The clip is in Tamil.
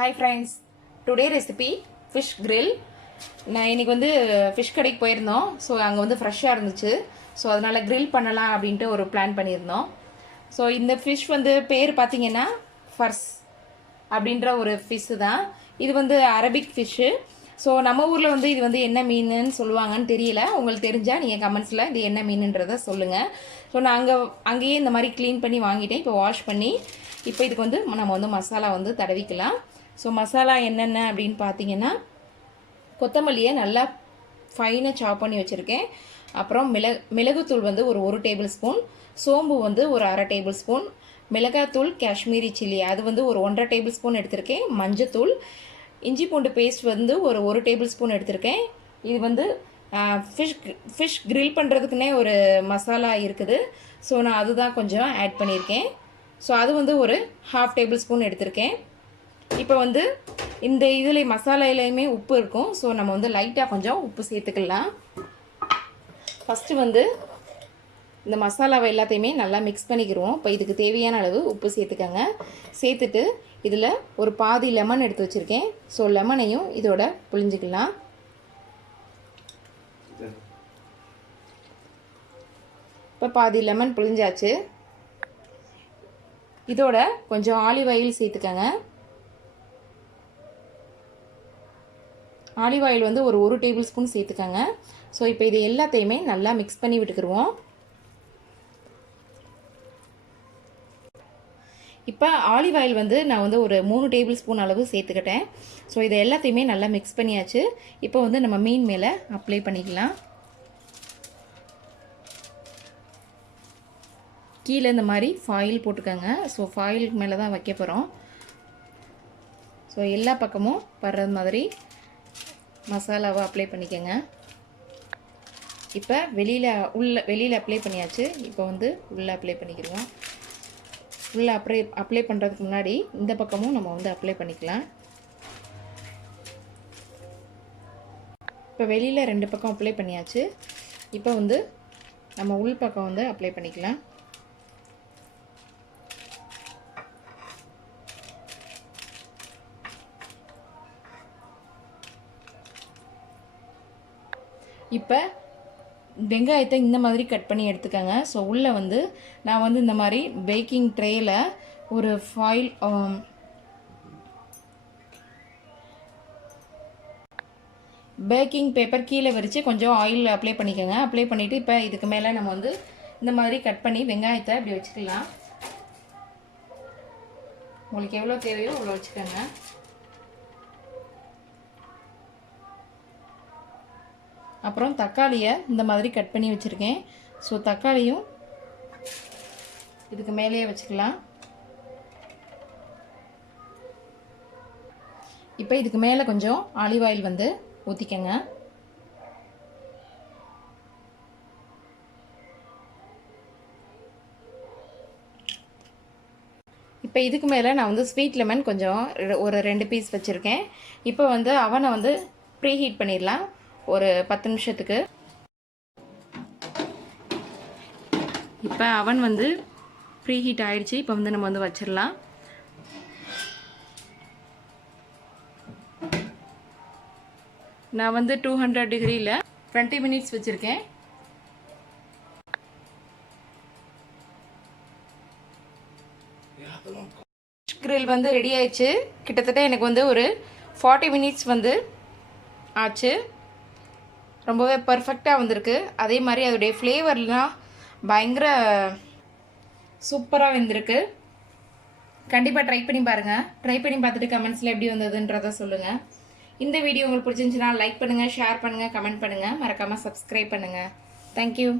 Hi friends, today recipe fish grill. நான் இன்னைக்கு வந்து ஃபிஷ் கடைக்கு போயிருந்தோம். ஸோ அங்கே வந்து ஃப்ரெஷ்ஷாக இருந்துச்சு. ஸோ அதனால் grill பண்ணலாம் அப்படின்ட்டு ஒரு பிளான் பண்ணியிருந்தோம். ஸோ இந்த ஃபிஷ் வந்து பேர் பார்த்தீங்கன்னா ஃபர்ஸ் அப்படின்ற ஒரு ஃபிஷ்ஷு தான். இது வந்து அரபிக் ஃபிஷ்ஷு. ஸோ நம்ம ஊரில் வந்து இது வந்து என்ன மீனுன்னு சொல்லுவாங்கன்னு தெரியல. உங்களுக்கு தெரிஞ்சால் நீங்கள் கமெண்ட்ஸில் இது என்ன மீனுன்றதை சொல்லுங்கள். ஸோ நான் அங்கேயே இந்த மாதிரி க்ளீன் பண்ணி வாங்கிட்டேன். இப்போ வாஷ் பண்ணி இப்போ இதுக்கு வந்து நம்ம வந்து மசாலா வந்து தடவிக்கலாம். ஸோ மசாலா என்னென்ன அப்படின்னு பார்த்தீங்கன்னா, கொத்தமல்லியை நல்லா ஃபைனாக சாப் பண்ணி வச்சுருக்கேன். அப்புறம் மிளகுத்தூள் வந்து ஒரு டேபிள் ஸ்பூன், சோம்பு வந்து ஒரு அரை டேபிள் ஸ்பூன், மிளகாத்தூள் காஷ்மீரி சில்லி அது வந்து ஒரு 1.5 டேபிள் ஸ்பூன் எடுத்திருக்கேன், மஞ்சத்தூள், இஞ்சி பூண்டு பேஸ்ட் வந்து ஒரு டேபிள் ஸ்பூன் எடுத்திருக்கேன். இது வந்து ஃபிஷ் கிரில் பண்ணுறதுக்குன்னே ஒரு மசாலா இருக்குது. ஸோ நான் அதுதான் கொஞ்சம் ஆட் பண்ணியிருக்கேன். ஸோ அது வந்து ஒரு 1/2 டேபிள் ஸ்பூன் எடுத்திருக்கேன். இப்போ வந்து இந்த இதில் மசாலாலையுமே உப்பு இருக்கும். ஸோ நம்ம வந்து லைட்டாக கொஞ்சம் உப்பு சேர்த்துக்கலாம். ஃபஸ்ட்டு வந்து இந்த மசாலாவை எல்லாத்தையுமே நல்லா மிக்ஸ் பண்ணிக்கிடுவோம். இப்போ இதுக்கு தேவையான அளவு உப்பு சேர்த்துக்கங்க. சேர்த்துட்டு இதில் ஒரு பாதி லெமன் எடுத்து வச்சுருக்கேன். ஸோ லெமனையும் இதோட புழிஞ்சிக்கலாம். இப்போ பாதி லெமன் புழிஞ்சாச்சு. இதோட கொஞ்சம் ஆலிவ் ஆயில் சேர்த்துக்கங்க. ஆலிவ் ஆயில் வந்து ஒரு டேபிள் ஸ்பூன் சேர்த்துக்கங்க. ஸோ இப்போ இது எல்லாத்தையுமே நல்லா மிக்ஸ் பண்ணி விட்டுக்கிடுவோம். இப்போ ஆலிவ் ஆயில் வந்து நான் வந்து ஒரு 3 டேபிள் ஸ்பூன் அளவு சேர்த்துக்கிட்டேன். ஸோ இதை எல்லாத்தையுமே நல்லா மிக்ஸ் பண்ணியாச்சு. இப்போ வந்து நம்ம மீன் மேலே அப்ளை பண்ணிக்கலாம். கீழே இந்த மாதிரி ஃபாயில் போட்டுக்கோங்க. ஸோ ஃபாயிலுக்கு மேலே தான் வைக்க போகிறோம். ஸோ எல்லா பக்கமும் வர்றது மாதிரி மசாலாவை அப்ளை பண்ணிக்கோங்க. இப்போ வெளியில் அப்ளை பண்ணியாச்சு. இப்போ வந்து உள்ளே அப்ளை பண்ணிக்கிடுவோம். உள்ளே அப்ளை பண்ணுறதுக்கு முன்னாடி இந்த பக்கமும் நம்ம வந்து அப்ளை பண்ணிக்கலாம். இப்போ வெளியில் 2 பக்கம் அப்ளை பண்ணியாச்சு. இப்போ வந்து நம்ம உள் பக்கம் வந்து அப்ளை பண்ணிக்கலாம். இப்போ வெங்காயத்தை இந்த மாதிரி கட் பண்ணி எடுத்துக்கோங்க. ஸோ உள்ளே வந்து நான் வந்து இந்த மாதிரி பேக்கிங் ட்ரேயில் ஒரு ஃபாயில் பேக்கிங் பேப்பர் கீழே விரித்து கொஞ்சம் ஆயில் அப்ளை பண்ணிக்கோங்க. அப்ளை பண்ணிவிட்டு இப்போ இதுக்கு மேலே நம்ம வந்து இந்த மாதிரி கட் பண்ணி வெங்காயத்தை இப்படி வச்சுக்கலாம். உங்களுக்கு எவ்வளோ தேவையோ அவ்வளோ வச்சுக்கோங்க. அப்புறம் தக்காளியை இந்த மாதிரி கட் பண்ணி வச்சுருக்கேன். ஸோ தக்காளியும் இதுக்கு மேலேயே வச்சுக்கலாம். இப்போ இதுக்கு மேலே கொஞ்சம் ஆலிவ் ஆயில் வந்து ஊற்றிக்கங்க. இப்போ இதுக்கு மேலே நான் வந்து ஸ்வீட் லெமன் கொஞ்சம் ஒரு 2 பீஸ் வச்சுருக்கேன். இப்போ வந்து அவனை வந்து ப்ரீ ஹீட் பண்ணிடலாம் ஒரு 10 நிமிஷத்துக்கு. இப்போ அவன் வந்து ப்ரீ ஹீட் ஆயிடுச்சு. இப்போ வந்து நம்ம வந்து வச்சிடலாம். நான் வந்து 200 டிகிரியில் 20 மினிட்ஸ் வச்சுருக்கேன். கிரில் வந்து ரெடி ஆயிடுச்சு. கிட்டத்தட்ட எனக்கு வந்து ஒரு 40 மினிட்ஸ் வந்து ஆச்சு. ரொம்பவே பர்ஃபெக்டாக வந்திருக்கு. அதே மாதிரி அதோடைய ஃப்ளேவர்லாம் பயங்கர சூப்பராக வந்திருக்கு. கண்டிப்பாக ட்ரை பண்ணி பாருங்கள். ட்ரை பண்ணி பார்த்துட்டு கமெண்ட்ஸில் எப்படி வந்ததுன்றதை சொல்லுங்கள். இந்த வீடியோ உங்களுக்கு பிடிச்சிருந்துச்சுன்னா லைக் பண்ணுங்கள், ஷேர் பண்ணுங்கள், கமெண்ட் பண்ணுங்கள். மறக்காமல் சப்ஸ்கிரைப் பண்ணுங்கள். தேங்க்யூ.